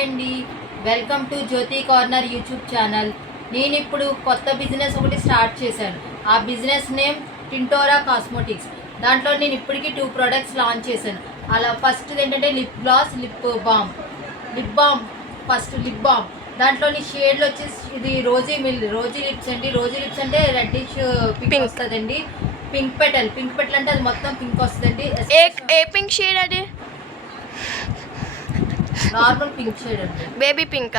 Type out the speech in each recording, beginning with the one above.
Hi అండి, welcome to Jyoti corner YouTube channel. నేను ఇప్పుడు కొత్త బిజినెస్ ఒకటి స్టార్ట్ చేశాను. ఆ బిజినెస్ నేమ్ టింటోరా కాస్మోటిక్స్. దాంట్లో నేను ఇప్పటికీ 2 ప్రోడక్ట్స్ లాంచ్ చేశాను. అలా ఫస్ట్ ఏంటంటే lip gloss, lip balm. First lip balm దాంట్లోని షేడ్లు వచ్చేసి ఇది రోజీ లిప్స్ అండి. రోజీ లిప్స్ అంటే రెడ్డిష్ పింక్ వస్తుందండి. పింక్ పెటల్ అంటే అది మొత్తం పింక్ వస్తుందండి. ఏ పింక్ షేడ్ అది? నార్మల్ పింక్ షేడ్ అండి. బేబీ పింక్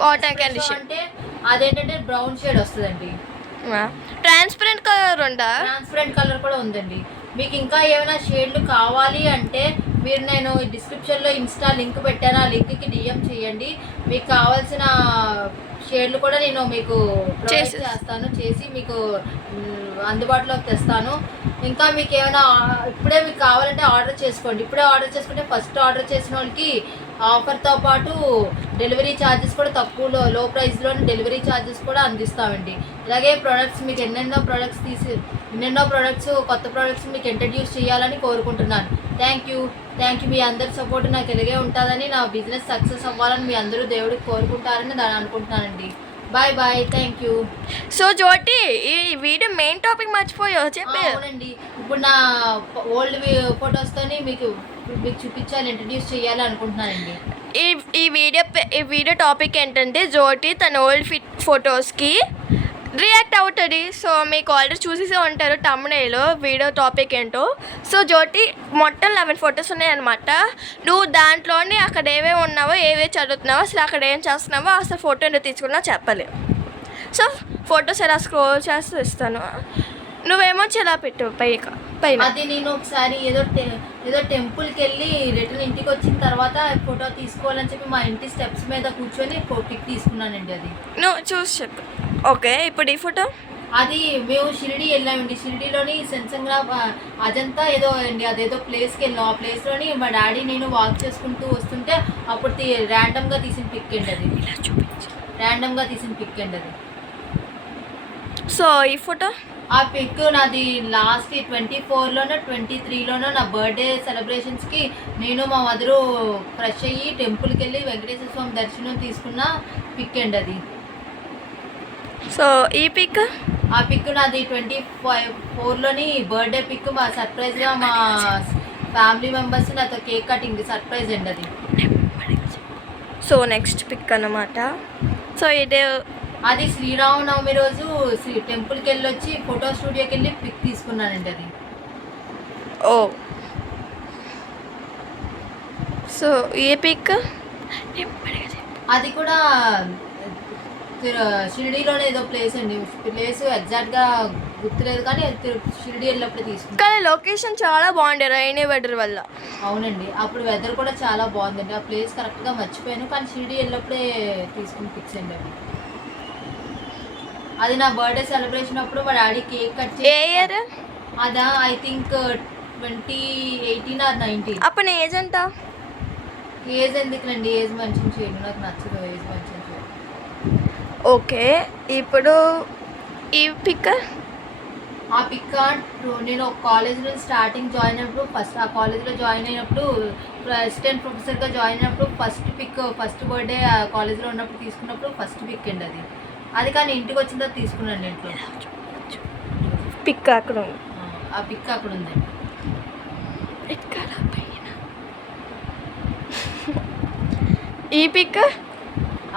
కాటన్ కండిషన్ అంటే అదేంటంటే బ్రౌన్ షేడ్ వస్తుందండి. ట్రాన్స్పరెంట్ కలర్ ఉందా? ట్రాన్స్పరెంట్ కలర్ కూడా ఉందండి. మీకు ఇంకా ఏమైనా షేడ్లు కావాలి అంటే మీరు నేను డిస్క్రిప్షన్లో ఇన్స్టా లింక్ పెట్టాను, ఆ లింక్కి డిఎం చేయండి. మీకు కావాల్సిన షేడ్లు కూడా నేను మీకు చేస్తాను, చేసి మీకు అందుబాటులోకి తెస్తాను. ఇంకా మీకు ఏమైనా ఇప్పుడే మీకు కావాలంటే ఆర్డర్ చేసుకోండి. ఇప్పుడే ఆర్డర్ చేసుకుంటే ఫస్ట్ ఆర్డర్ చేసిన వాళ్ళకి ఆఫర్తో పాటు డెలివరీ ఛార్జెస్ కూడా తక్కువలో లో ప్రైస్లోనే డెలివరీ ఛార్జెస్ కూడా అందిస్తామండి. ఇలాగే ప్రోడక్ట్స్ మీకు ఎన్నెన్నో ప్రోడక్ట్స్ కొత్త ప్రోడక్ట్స్ మీకు ఇంట్రడ్యూస్ చేయాలని కోరుకుంటున్నాను. Thank you. మీ అందరి సపోర్ట్ నాకు ఇలాగే ఉంటుందని, నా బిజినెస్ సక్సెస్ అవ్వాలని మీ అందరూ దేవుడికి కోరుకుంటారని దాన్ని అనుకుంటున్నానండి. బాయ్. Thank you. సో జ్యోతి, ఈ వీడియో మెయిన్ టాపిక్ మర్చిపోయావు చెప్పి. అవునండి, ఇప్పుడు నా ఓల్డ్ ఫొటోస్తోని మీకు చూపించాలి, ఇంట్రడ్యూస్ చేయాలి అనుకుంటున్నానండి. ఈ వీడియో టాపిక్ ఏంటంటే జ్యోతి తన ఓల్డ్ ఫొటోస్కి రియాక్ట్ అవుతుంది. సో మీకు ఆల్రెడీ చూసేసే ఉంటారు తమ్మునేలో వీడియో టాపిక్ ఏంటో. సో జ్యోతి మొత్తం 11 ఫొటోస్ ఉన్నాయన్నమాట. నువ్వు దాంట్లోనే అక్కడ ఏవేవి ఉన్నావో, ఏవే చదువుతున్నావో, అసలు అక్కడ ఏం చేస్తున్నావో, అసలు ఫోటో ఎందుకు తీసుకున్నావో చెప్పాలి. సో ఫొటోస్ ఎలా స్క్రోల్ చేస్తూ ఇస్తాను, నువ్వేమో ఇలా పెట్టు పైన. అది నేను ఒకసారి ఏదో టెంపుల్కి వెళ్ళి రిటర్న్ ఇంటికి వచ్చిన తర్వాత ఫోటో తీసుకోవాలని చెప్పి మా ఇంటి స్టెప్స్ మీద కూర్చొని పిక్ తీసుకున్నానండి. అది నువ్వు చూసి చెప్పు. ఓకే, ఇప్పుడు ఈ ఫోటో అది మేము షిరిడి వెళ్ళామండి. షిరిడిలోని సెన్సంగ్రాఫ్ అజంతా ఏదో అండి, అదేదో ప్లేస్కి వెళ్ళాం. ఆ ప్లేస్లోని మా డాడీ నేను వాక్ చేసుకుంటూ వస్తుంటే అప్పుడు ర్యాండమ్గా తీసిన పిక్ అండి అది. ఇలా చూపించు. ర్యాండమ్గా తీసిన పిక్ అండి అది. సో ఈ ఫోటో, ఆ పిక్ నాది లాస్ట్ 24లోనో 23లోనో నా బర్త్డే సెలబ్రేషన్స్కి నేను మా మదరు ఫ్రెష్ అయ్యి టెంపుల్కి వెళ్ళి వెంకటేశ్వర స్వామి దర్శనం తీసుకున్న పిక్ అండి అది. సో ఈ పిక్, ఆ పిక్ నాది 24లోని బర్త్డే పిక్. మా సర్ప్రైజ్గా మా ఫ్యామిలీ మెంబర్స్ నాతో కేక్ కటింగ్ సర్ప్రైజ్ అండి అది. సో నెక్స్ట్ పిక్ అన్నమాట. సో ఇదే అది శ్రీరామనవమి రోజు టెంపుల్కి వెళ్ళి వచ్చి ఫోటో స్టూడియోకి వెళ్ళి పిక్ తీసుకున్నానండి అది. ఓ సో ఏ పిక్? అది కూడా షిరిడీలోనే ఏదో ప్లేస్ అండి. ప్లేస్ ఎగ్జాక్ట్గా గుర్తులేదు కానీ షిరిడీ వెళ్ళినప్పుడు తీసుకున్నాను. కానీ లొకేషన్ చాలా బాగుండే రైనీ వెదర్ వల్ల. అవునండి, అప్పుడు వెదర్ కూడా చాలా బాగుందండి. ఆ ప్లేస్ కరెక్ట్గా మర్చిపోయాను, కానీ షిరిడీ వెళ్ళినప్పుడే తీసుకుని పిక్స్ అండి అవి. అది నా బర్త్డే సెలబ్రేషన్ అప్పుడు మా డాడీ కేక్ కట్ చేసి. ఏ ఇయర్ అదా? I think 2018 or 19. అప్పుడు ఏజ్ ఎంత? ఏజ్ ఎందుకునండి, ఏజ్ మెన్షన్ చేయండి, నాకు నచ్చదు ఏజ్ మెన్షన్ చేయండి. ఓకే, ఇప్పుడు ఈ పిక్. ఆ పిక్ నేను ఒక కాలేజ్లో స్టార్టింగ్ జాయిన్ అయినప్పుడు, ఫస్ట్ ఆ కాలేజ్లో జాయిన్ అయినప్పుడు అసిస్టెంట్ ప్రొఫెసర్గా జాయిన్ అయినప్పుడు ఫస్ట్ బర్త్డే ఆ కాలేజ్లో ఉన్నప్పుడు తీసుకున్నప్పుడు ఫస్ట్ పిక్ అండి అది. అది కానీ ఇంటికి వచ్చిన తర్వాత తీసుకున్నాను ఇంట్లో. పిక్ అక్కడ ఉంది. ఆ పిక్ అక్కడ ఉందండి. ఇక్కడ ఈ పిక్,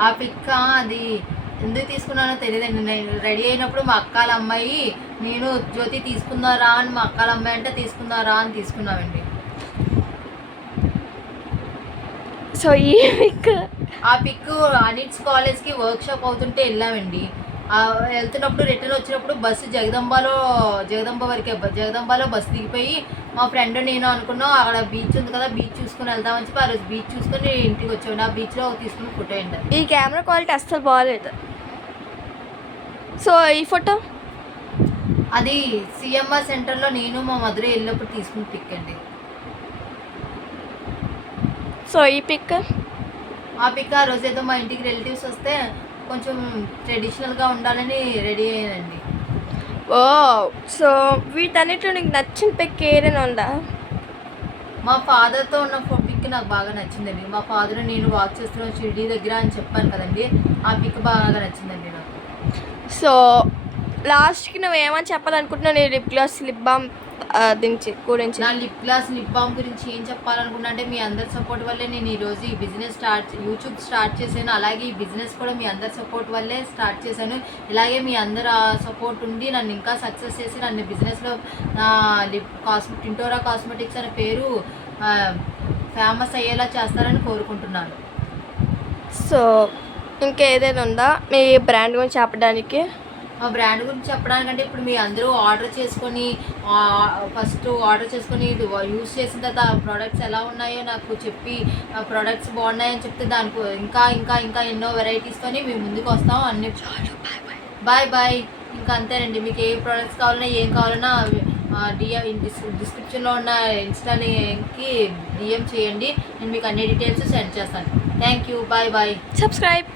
ఆ పిక్ అది ఎందుకు తీసుకున్నానో తెలియదండి. నేను రెడీ అయినప్పుడు మా అక్కల అమ్మాయి నేను జ్యోతి తీసుకుందారా అని, మా అక్కల అమ్మాయి అంటే తీసుకుందారా అని తీసుకున్నామండి. సో ఈ పిక్, ఆ పిక్ అనిట్స్ కాలేజ్కి వర్క్షాప్ అవుతుంటే వెళ్ళామండి. వెళ్తున్నప్పుడు రిటర్న్ వచ్చినప్పుడు బస్సు జగదంబలో బస్సు దిగిపోయి మా ఫ్రెండ్ నేను అనుకున్నాం అక్కడ బీచ్ ఉంది కదా, బీచ్ చూసుకుని వెళ్దామని చెప్పి ఆ రోజు బీచ్ చూసుకొని ఇంటికి వచ్చామండి. ఆ బీచ్లో తీసుకుని ఫోటో అండి. ఈ కెమెరా క్వాలిటీ అస్సలు బాగాలేదు. సో ఈ ఫోటో అది సిఎంఆర్ సెంటర్లో నేను మా మధుర వెళ్ళినప్పుడు తీసుకుని పిక్ అండి. సో ఈ పిక్, ఆ పిక్ ఆ రోజు ఏదో మా ఇంటికి రిలేటివ్స్ వస్తే కొంచెం ట్రెడిషనల్గా ఉండాలని రెడీ అయ్యానండి. ఓ సో వీటన్నిటిలో నీకు నచ్చిన పిక్ ఏదైనా ఉందా? మా ఫాదర్తో ఉన్న పిక్ నాకు బాగా నచ్చిందండి. మా ఫాదర్ నేను వాక్ చేస్తున్న షిరిడి దగ్గర అని చెప్పాను కదండి, ఆ పిక్ బాగా నచ్చిందండి నాకు. సో లాస్ట్కి నువ్వేమని చెప్పాలనుకుంటున్నావు నీ లిప్ గ్లాస్ లిప్ బామ్ గురించి? నా లిప్ గ్లాస్ లిప్ బామ్ గురించి ఏం చెప్పాలనుకున్నా అంటే, మీ అందరి సపోర్ట్ వల్లే నేను ఈరోజు ఈ బిజినెస్ యూట్యూబ్ స్టార్ట్ చేశాను. అలాగే ఈ బిజినెస్ కూడా మీ అందరి సపోర్ట్ వల్లే స్టార్ట్ చేశాను. ఇలాగే మీ అందరు సపోర్ట్ ఉండి నన్ను ఇంకా సక్సెస్ చేసి నన్ను బిజినెస్లో నా టింటోరా కాస్మెటిక్స్ అనే పేరు ఫేమస్ అయ్యేలా చేస్తారని కోరుకుంటున్నాను. సో ఇంకేదైనా ఉందా మీ బ్రాండ్ గురించి చెప్పడానికి? మా బ్రాండ్ గురించి చెప్పడానికంటే, ఇప్పుడు మీ అందరూ ఆర్డర్ చేసుకొని ఫస్ట్ ఆర్డర్ చేసుకొని ఇది యూస్ చేసిన తర్వాత ఆ ప్రోడక్ట్స్ ఎలా ఉన్నాయో నాకు చెప్పి ఆ ప్రోడక్ట్స్ బాగున్నాయని చెప్తే దానికి ఇంకా ఇంకా ఇంకా ఎన్నో వెరైటీస్తోని మేము ముందుకు వస్తాం. అన్ని బాయ్. ఇంకా అంతేనండి. మీకు ఏ ప్రోడక్ట్స్ కావాలన్నా ఏం కావాలన్నా డిస్క్రిప్షన్లో ఉన్న ఇన్స్టా లింక్కి DM చేయండి. నేను మీకు అన్ని డీటెయిల్స్ సెండ్ చేస్తాను. Thank you. బాయ్. సబ్స్క్రైబ్.